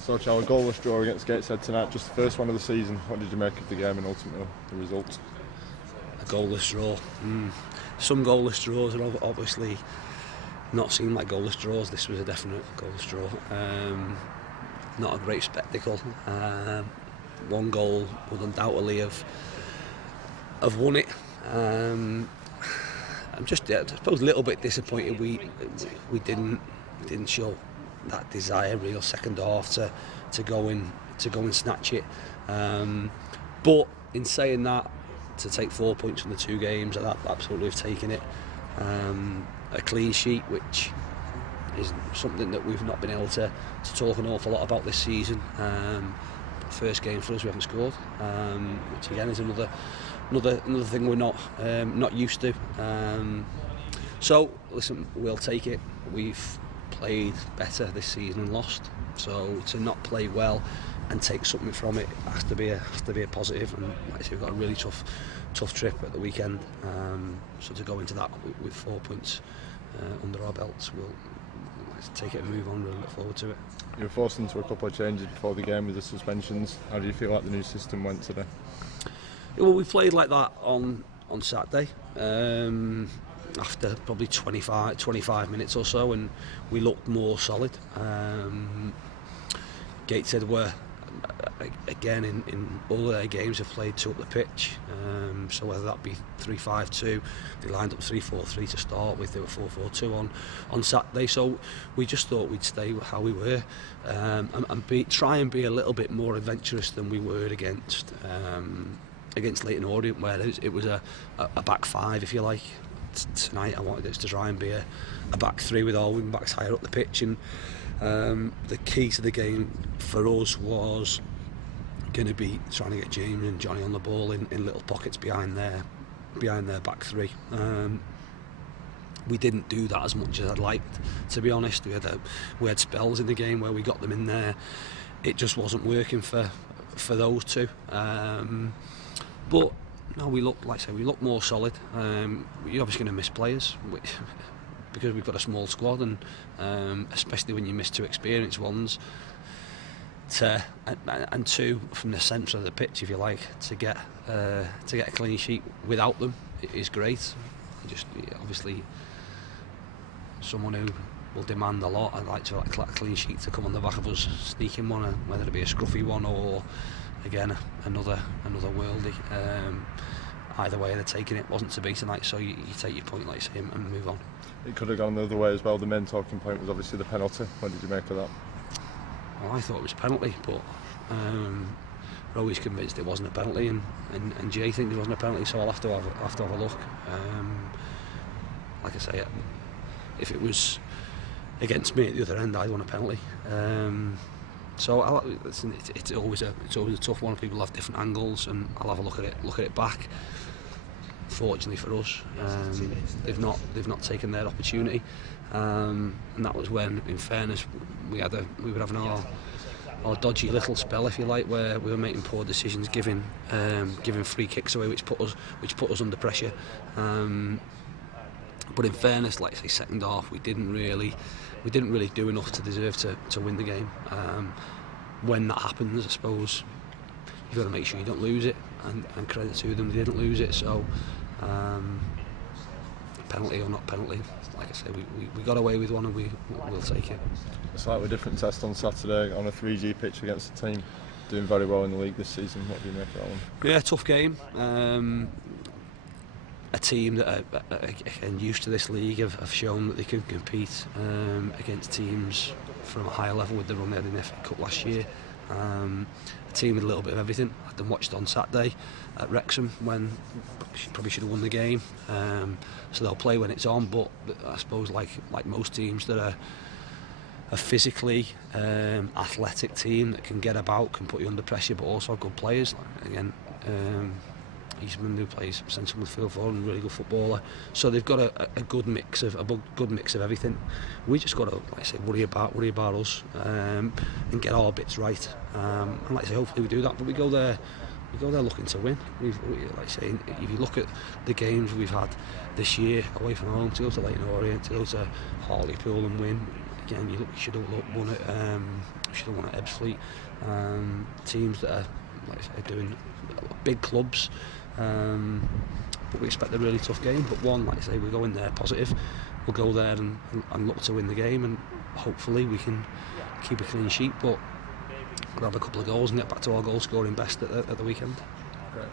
So, Chal, a goalless draw against Gateshead tonight, just the first one of the season. What did you make of the game and ultimately the result? A goalless draw. Some goalless draws are obviously not seem like goalless draws. This was a definite goalless draw. Not a great spectacle. One goal would undoubtedly have won it. I'm just, I suppose, a little bit disappointed we didn't show that desire, real second half to go and snatch it. But in saying that, to take 4 points from the 2 games, I'd absolutely have taken it. A clean sheet, which is something that we've not been able to talk an awful lot about this season. First game for us, we haven't scored, which again is another thing we're not used to. So listen, we'll take it. We've played better this season and lost, so to not play well and take something from it has to be a positive. And like I say, we've got a really tough trip at the weekend, so to go into that with 4 points under our belts, we'll take it and move on. Really look forward to it. You were forced into a couple of changes before the game with the suspensions. How do you feel like the new system went today? Well, we played like that on Saturday, after probably 25 minutes or so, and we looked more solid. Gateshead were, again, in all of their games have played two up the pitch, so whether that be 3-5-2, they lined up 3-4-3 to start with, they were 4-4-2 on Saturday, so we just thought we'd stay how we were, and try and be a little bit more adventurous than we were against Leyton Orient, where it was a back five, if you like. Tonight I wanted us to try and be a back three with our wing backs higher up the pitch, and the key to the game for us was going to be trying to get James and Johnny on the ball in little pockets behind their back three. We didn't do that as much as I'd liked, to be honest. We had spells in the game where we got them in there. It just wasn't working for those two. But no, we look more solid. You're obviously going to miss players because we've got a small squad, and especially when you miss two experienced ones, and two from the centre of the pitch, if you like, to get a clean sheet without them is great. Just obviously someone who will demand a lot. I'd like to a clean sheet to come on the back of us sneaking one, whether it be a scruffy one or again another worldie. Either way, they're taking it. Wasn't to be tonight, so you take your point, like you say, and move on. It could have gone the other way as well. The main talking point was obviously the penalty. What did you make of that? Well, I thought it was a penalty, but Rowy's convinced it wasn't a penalty, and Jay thinks it wasn't a penalty, so I'll have to have a look. Like I say, if it was against me at the other end, I'd want a penalty. So listen, it's always a tough one. People have different angles, and I'll have a look at it back. Fortunately for us, they've not taken their opportunity, and that was when, in fairness, we were having our dodgy little spell, if you like, where we were making poor decisions, giving free kicks away, which put us under pressure. But in fairness, like I say, second half, we didn't really do enough to deserve to win the game. When that happens, I suppose you've got to make sure you don't lose it, and credit to them, they didn't lose it. So penalty or not penalty, like I say, we got away with one, and we'll take it. A slightly different test on Saturday on a 3G pitch against a team doing very well in the league this season. What do you make of that one? Yeah, tough game. A team that are again used to this league have shown that they can compete against teams from a higher level with the run they had in the FA Cup last year. A team with a little bit of everything. I had them watched on Saturday at Wrexham when probably should have won the game. So they'll play when it's on, but I suppose like most teams that are a physically athletic team that can get about, can put you under pressure, but also have good players. Again, Eastman, who plays central midfield for them, really good footballer. So they've got a good mix of everything. We just got to, like I say, worry about us and get our bits right. And like I say, hopefully we do that. But we go there looking to win. Like I say, if you look at the games we've had this year away from home, to go to Leyton Orient, to go to Hartlepool and win, again, you should have won it. Should have won at Ebbsfleet. Teams that are, like I say, doing big clubs. But we expect a really tough game. But one, like I say, we're going there positive. We'll go there and look to win the game, and hopefully we can keep a clean sheet. But grab a couple of goals and get back to our goal scoring best at the weekend. Great.